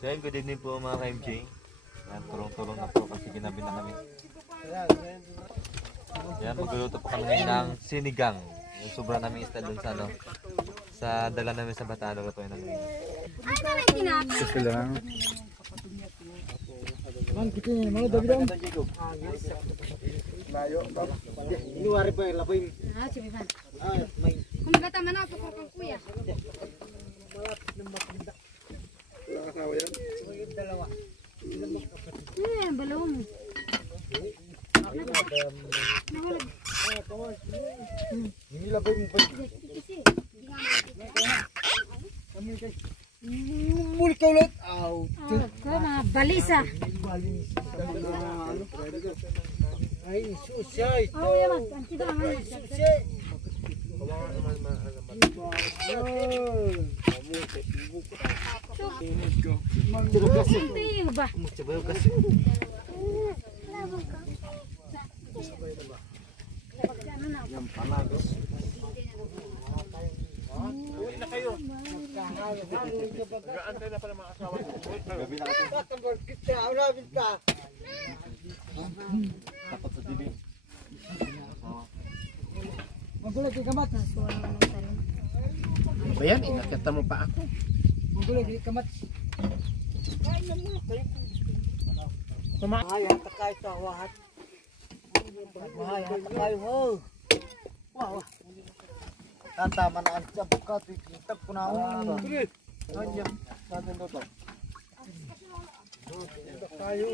So yan, good evening po mga ka-MJ. Yan, tulong-tulong na po kasi ginabi na kami. Yan, magluluto po kami ngayon ng sinigang. Yung sobra namin isda dun sa ano, sa dala namin sa Bataan, lutuin namin. Ay, namin tinapos. Gusto lang. Man, kita ni mana David dong. Layo, bab. Inuwari pa yung laboy. Ah, sibihan. May Kung magata man ako, pukul kang kuya. Wala kasawa yan. yung dalawa. Balaw mo. Nahulog. Hindi laboy mo pa. Kasi, Kami kay. Muli ka ulit. Aw. ka na, balisa. Ay, susay. Oh, yaman. Ang kita nga niya. Susay. Tingin ba? Sabayo kasi. Yang panagas. Uwi na kayo. Gaantay na pala mga asawa. Gabi na ako. Tatanggal kita. Unabin ka. Tapat sa TV. Magulag kay kamat. Ba yan? Inakita mo pa ako. Magulag kay kamat. Ay, hata kayo sa wahat. Ay, hata kayo ho. Wow. Tama na ang sabok ka. Kitag ko na ako. Kanya. Sabi mo to. Tayo.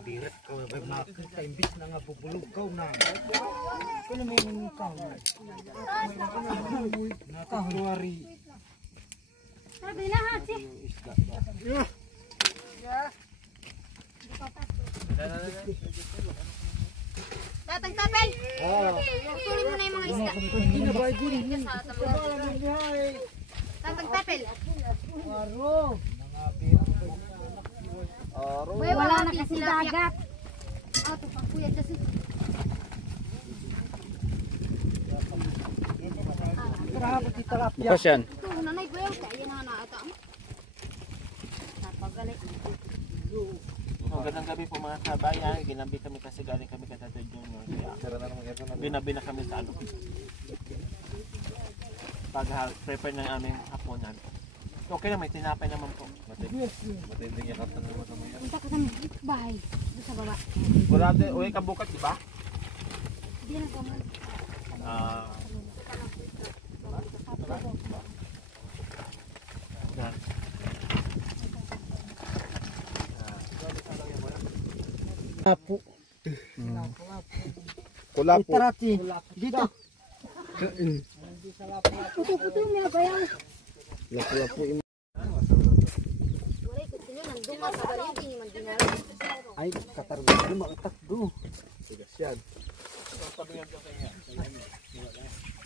Biret ko. Nakita imbis na nga bubulog ka na. Kung may ka. Nakahuluari. Sabi na ha, si. Tatang tapel. Tuloy mo na yung mga isda. Tatang tapel. Wala na kasi dagat. Ah, ito pang kuya kasi. Bukas yan. Ito, nanay ko yun. Kaya na ata mo. Napagalit. Magandang gabi po mga kabayan. Ginabi kami kasi galing kami kay Tatay Junior. Ginabi na kami sa ano. Pag-prepare ng aming hapunan. Okay na, may tinapay naman po. Matinding yakap na naman sa mga. Punta ka sa bahay. Doon sa baba. Wala din, uwi ka bukas, di ba? Hindi na kamo. Apo. Kulapo. Tarati. Dito. Puto-puto may bayang. Lapo-lapo. Wala ko tinyo nandun nga sa baliw. Hindi man dinala. Ay, katarga. Mautak do. Tigas yan.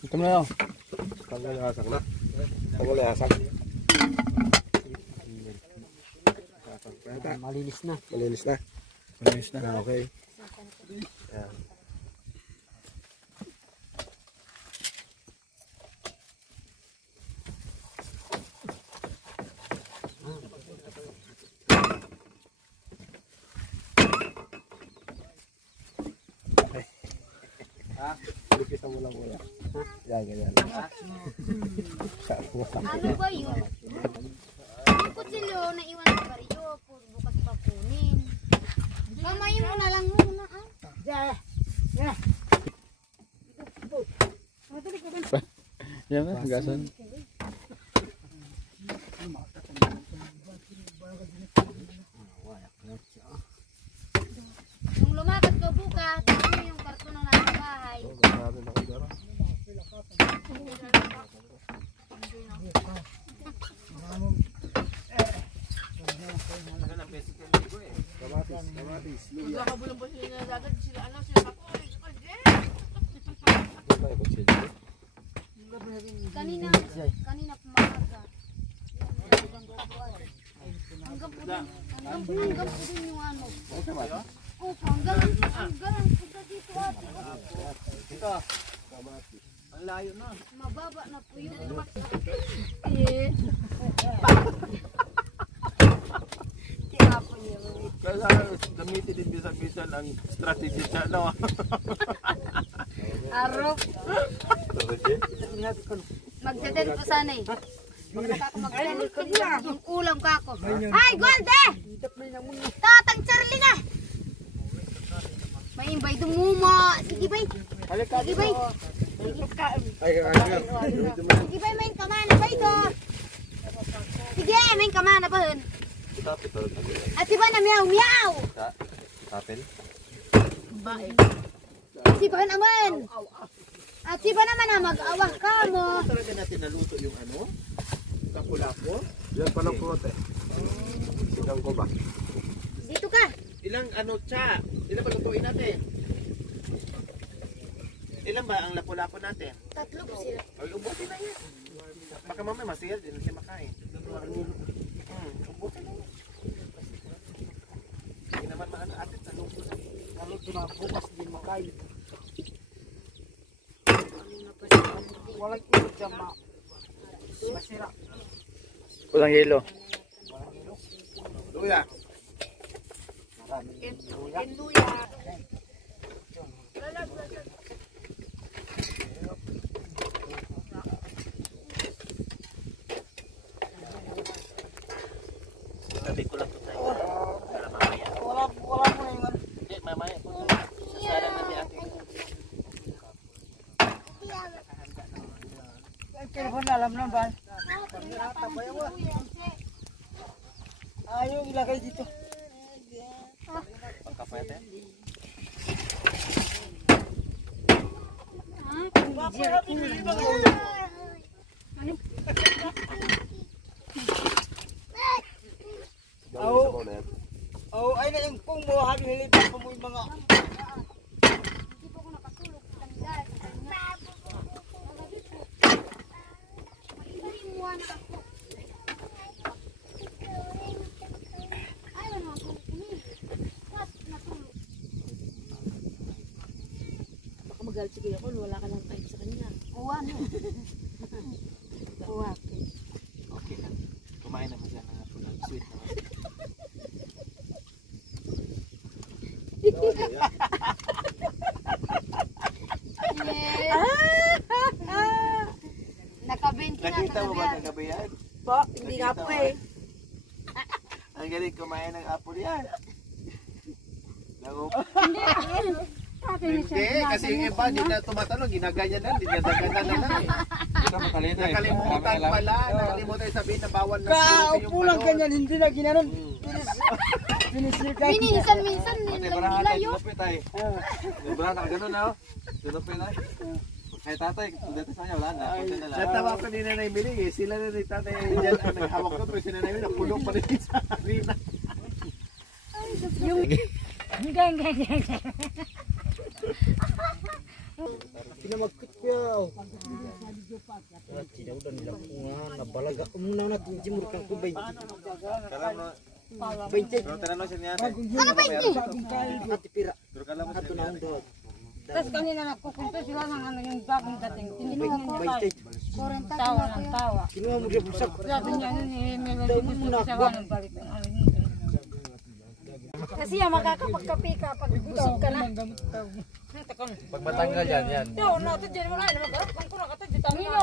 Ito mo na yun. Pagalasak na. Pagalasak. Malinis na. Malinis na. Malinis na. Okay. Yan. Kita mo lang wala. Yan, ganyan. Ano ba yun? Yung kutsilyo na iwan sa bariyo. Puro bukas pa kunin. Kamayin mo na lang muna. Yan na, gasan. Kung lumakas ka bukas, ano yung karton na nasa bahay? Kanina pumaga. Hanggang po din yung ano. Opo, hanggang punta dito ate. Dito. Ang layo na. Mababa na po yun. gamitin din bisan-bisan ang strategy siya, no? Aro. Magdadad ko sana eh. Yung ulam ka ako. Ay, Golde! Tatang Charlie na! May imbay dumuma. Sige bay. Sige bay. Sige bay, main kamana bay to. Sige, main kamana ba hun? At si ba na meow meow? Tapel. Si ba naman? At si ba naman na mag-awah ka mo? Talaga natin naluto yung ano? Lapu-lapu? Yan palang pulot eh. Sigang ko ba? Dito ka. Ilang ano cha? Ilang ba lutuin natin? Ilan ba ang lapu-lapu natin? 3 po sila. Ay, ubusin na yan. Baka mamaya masihal din siya makain. Ubusin na yan. Hindi naman maano atin sa lupo na. Naluto na bukas din makain. Walang ilo dyan masira. Walang yelo. Luya. Sabi ko lang ito tayo. Para mamaya. Wala mo na yung ano. Hindi, mamaya. Sasara natin ating. Kaya ko na alam na ba? Ayaw ilagay dito. Pagkapwede. Oh, ay na yung kung mo habi nilipat mo yung mga Hindi po ako nakatulog. Tandaan. Makipalimuha na ako. Ay, wala ako. What? Natulog. Baka magalit si Kuya Kon, wala ka lang time sa kanya. Uwa no. Uwa. Okay lang. Kumain naman siya ng sweet naman. Nakabenti na. Nakita mo ba kagabi yan? Po, hindi nga po eh. Ang galing kumain ng apple yan. Hindi, kasi yung iba, hindi na tumatanong, ginaganyan na, hindi na daganan na lang eh. Nakalimutan pala, nakalimutan sabihin na bawal na kaupo lang ganyan, hindi na ginanon. Pinisirkan. Minsan nila yun. Kay tatay, dito sa kanya, wala na. Kunti na lang. Natawa ko ni Nanay Miling eh, sila na ni Tatay Angel ang naghawak ko, pero si Nanay Miling nakulong pa rin sa arena. Pinamagkit ko yaw. Tinaw dan nila ko nga, nabalaga ko muna natin, jimur kang kubay. Kalam no, 20. pero tanong siya niya. Saka 20. Ati pira. Pero kalam mo Ato siya na niya. ang doon. Tapos kanina nagkukunto sila ng ano yung bagong dating. Tinignan niya tayo. 20. Tawa ng tawa. Kinuha mo rin busak. Sabi niya yun eh, meron Daw din mo mo na sa ako. ng balik. Kasi yan, makakapagkapi ka pag busog ka na. Pag matanggal yan. Yo, nato dyan mo na. Mag-arap kang kuna ka tayo. Tamino.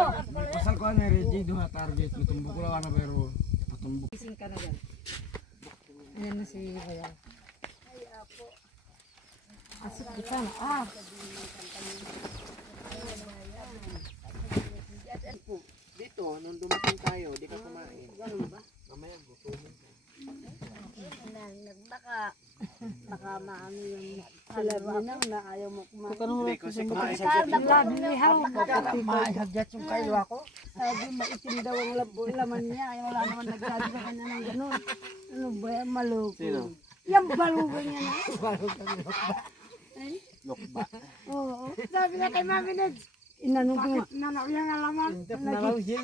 Pasal ko na ready duha target. Tumbok ko lang na pero patumbok. Gising ka na dyan. Ayan na si Bayaw. Asok kita na. Ah. Dito, nung dumating tayo, di ka kumain. Ganun ba? Mamaya gutumin ka. Baka maano yung alam mo na ayaw mo kumain. Hindi ko si kumain. Maihagdat yung kailo ako. Sabi maitim daw ang laman niya. Ay wala naman nagsabi sa kanya ng ganun. Ano ba yan? Maloko. Sino? Yung balugan niya na. Lokba. Oo. Sabi na kay Mami Ned. Inano ko nga. Nanok yung alaman.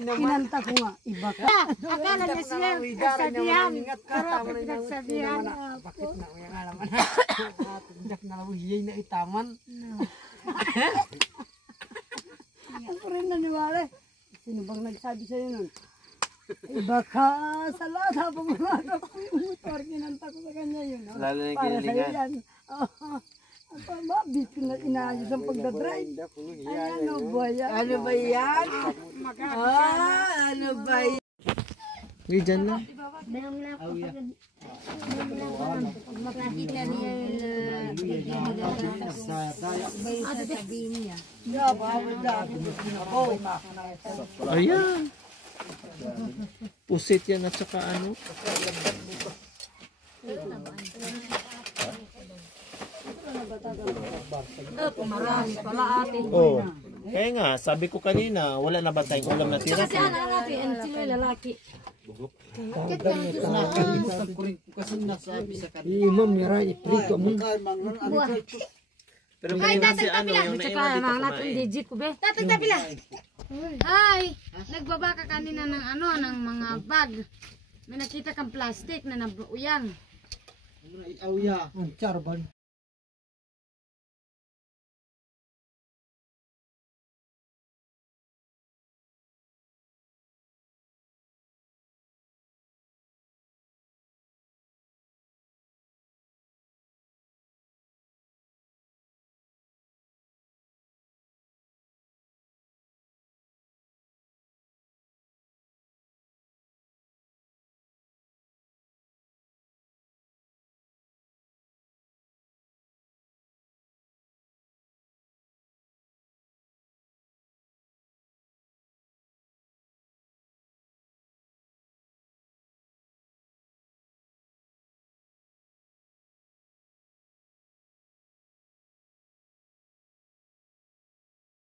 Kinanta ko nga. Iba ka. Akala niya siya. Nagsabihan. Pero ako pinagsabihan. Bakit na yung alaman? Tindak na lang hiyay na itaman. Ako rin naniwala. Sino bang nagsabi sa'yo nun? Iba ka sa lahat habang umaga ko yung motor. Kinanta ko sa kanya yun. Lalo na yung Para sa'yo kinilingan. yan. Ako, mabit ko na inayos ang pagdadrive. Ay, ano ba yan? Ano ba yan? Ano ba yan? Hindi, dyan lang. Makikita niya yung sasabihin niya. Ayan. Pusit yan at saka ano. Marami pala ate. Oh. Kaya nga, sabi ko kanina, wala na ba tayong ulam na tira? Kasi ano natin, ang sila lalaki. Pero kanina si ano, yung Tsaka mga natin digit ko be. Tatang tapila. Ay, nagbabaka kanina ng ano, ng mga bag. May nakita kang plastic na nabuuyang. Ang charban.